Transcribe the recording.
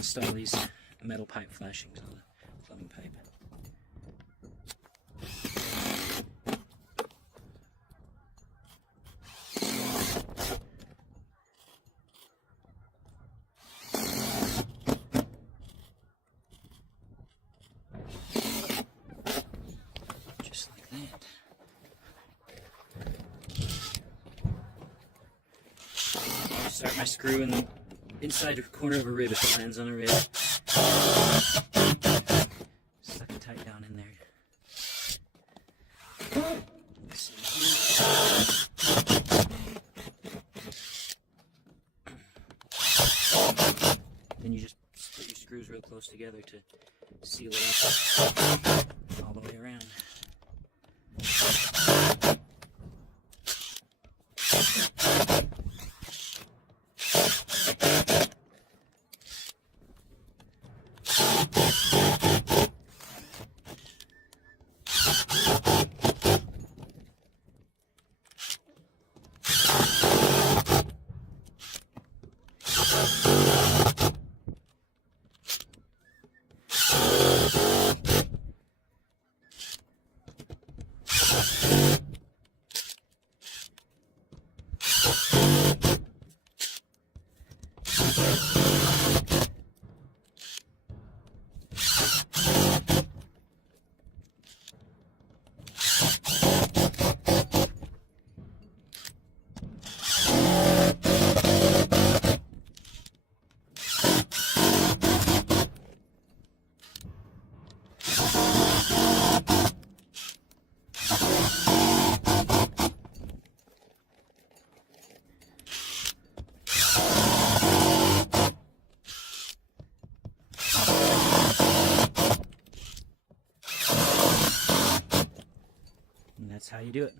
install these metal pipe flashings on the plumbing pipe. Just like that. I'll start my screw in the inside the corner of a rib if it lands on a rib. Suck it tight down in there. Then you just put your screws real close together to seal it up all the way around. And that's how you do it.